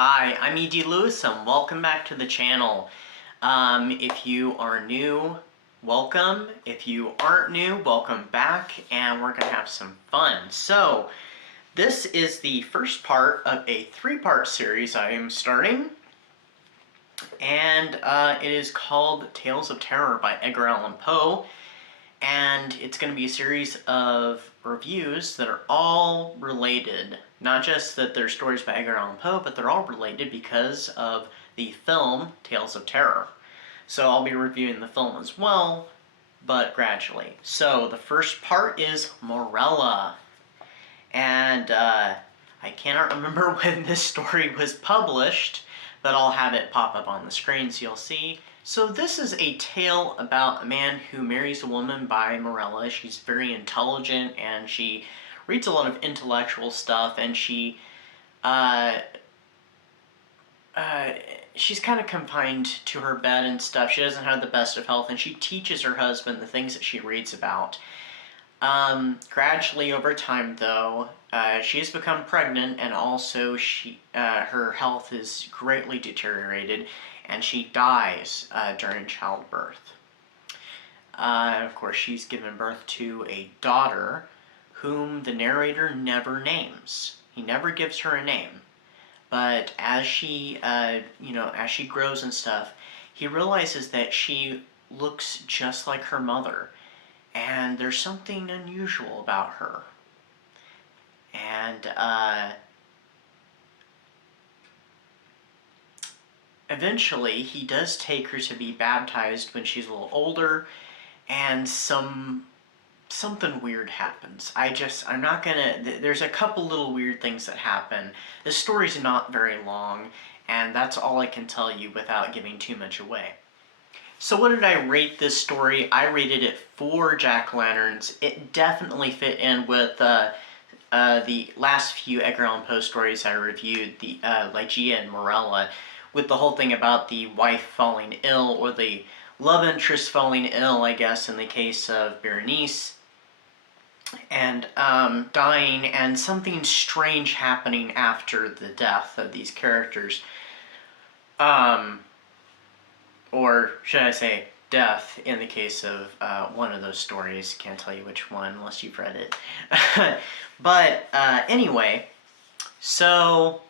Hi, I'm E.D. Lewis and welcome back to the channel. If you are new, welcome. If you aren't new, welcome back, and we're going to have some fun. So, this is the first part of a three-part series I am starting, and it is called Tales of Terror by Edgar Allan Poe, and it's going to be a series of reviews that are all related. Not just that they're stories by Edgar Allan Poe, but they're all related because of the film Tales of Terror. So I'll be reviewing the film as well, but gradually. So the first part is Morella. And I cannot remember when this story was published, but I'll have it pop up on the screen so you'll see. So this is a tale about a man who marries a woman by Morella. She's very intelligent and she reads a lot of intellectual stuff, and she's kind of confined to her bed and stuff. She doesn't have the best of health, and she teaches her husband the things that she reads about. Gradually over time, though, she has become pregnant, and also her health is greatly deteriorated, and she dies during childbirth. Of course, she's given birth to a daughter whom the narrator never names. He never gives her a name. But as she, as she grows and stuff, he realizes that she looks just like her mother, and there's something unusual about her. And eventually, he does take her to be baptized when she's a little older, and something weird happens. I'm not gonna, there's a couple little weird things that happen. The story's not very long, and that's all I can tell you without giving too much away. So what did I rate this story? I rated it 4 jack-o'-lanterns. It definitely fit in with the last few Edgar Allan Poe stories I reviewed, the Ligeia and Morella, with the whole thing about the wife falling ill, or the love interest falling ill, I guess, in the case of Berenice, and dying, and something strange happening after the death of these characters. Or should I say death in the case of one of those stories. Can't tell you which one unless you've read it. But anyway, so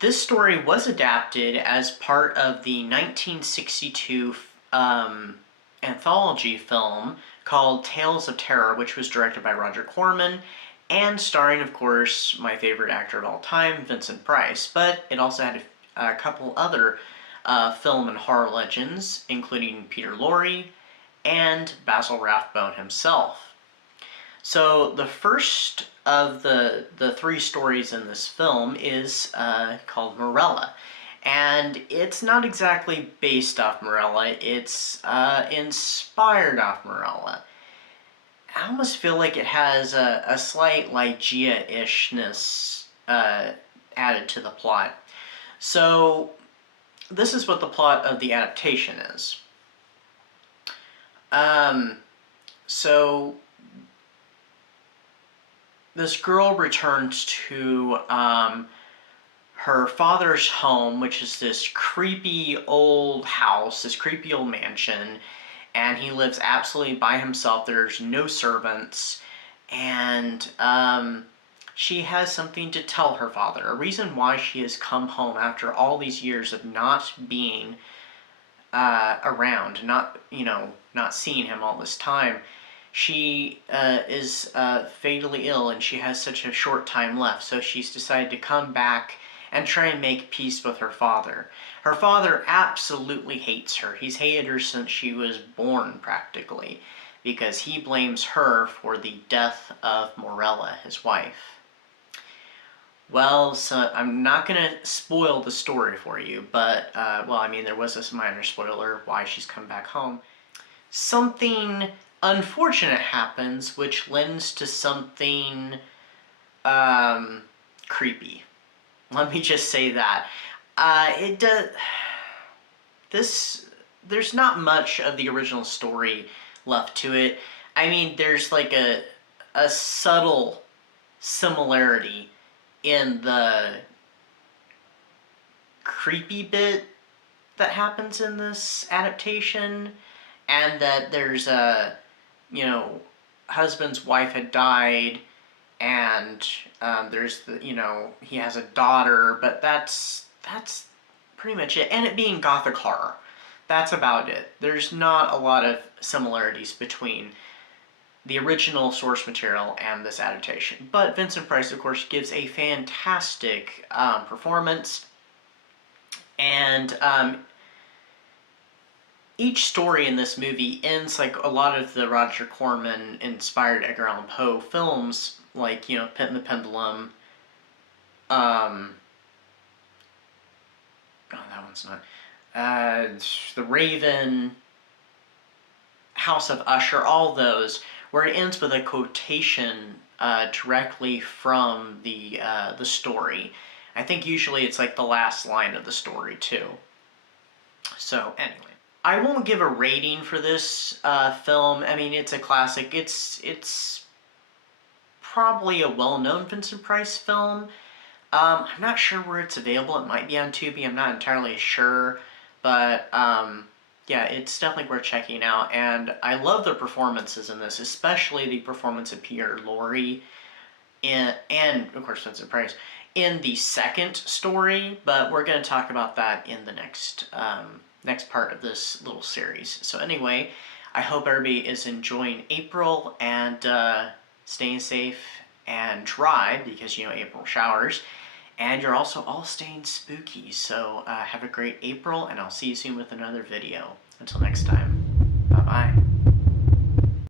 this story was adapted as part of the 1962 anthology film called Tales of Terror, which was directed by Roger Corman, and starring, of course, my favorite actor of all time, Vincent Price. But it also had a couple other film and horror legends, including Peter Lorre and Basil Rathbone himself. So the first of the 3 stories in this film is called Morella. And it's not exactly based off Morella, it's inspired off Morella. I almost feel like it has a slight Ligeia-ishness added to the plot. So this is what the plot of the adaptation is. So this girl returns to her father's home, which is this creepy old house, this creepy old mansion, and he lives absolutely by himself. There's no servants, and she has something to tell her father, a reason why she has come home after all these years of not being around, not seeing him all this time. She is fatally ill, and she has such a short time left, so she's decided to come back and try and make peace with her father. Her father absolutely hates her. He's hated her since she was born, practically, because he blames her for the death of Morella, his wife. Well, so I'm not going to spoil the story for you, but, well, I mean, there was this minor spoiler, why she's come back home. Something unfortunate happens, which lends to something creepy. Let me just say that. There's not much of the original story left to it. I mean, there's like a subtle similarity in the creepy bit that happens in this adaptation, and that there's a, you know, husband's wife had died, and there's the, he has a daughter, but that's pretty much it. And it being gothic horror, that's about it. There's not a lot of similarities between the original source material and this adaptation. But Vincent Price, of course, gives a fantastic performance, and each story in this movie ends like a lot of the Roger Corman inspired Edgar Allan Poe films, like, Pit and the Pendulum. Oh, that one's not. The Raven, House of Usher, all those, where it ends with a quotation directly from the story. I think usually it's like the last line of the story too. So anyway, I won't give a rating for this film. I mean, it's a classic. It's probably a well-known Vincent Price film. I'm not sure where it's available. It might be on Tubi. I'm not entirely sure, but yeah, it's definitely worth checking out. And I love the performances in this, especially the performance of Peter Lorre and of course Vincent Price in the second story. But we're going to talk about that in the next part of this little series. So anyway, I hope everybody is enjoying April and staying safe and dry, because April showers. And you're also all staying spooky. So have a great April, and I'll see you soon with another video. Until next time.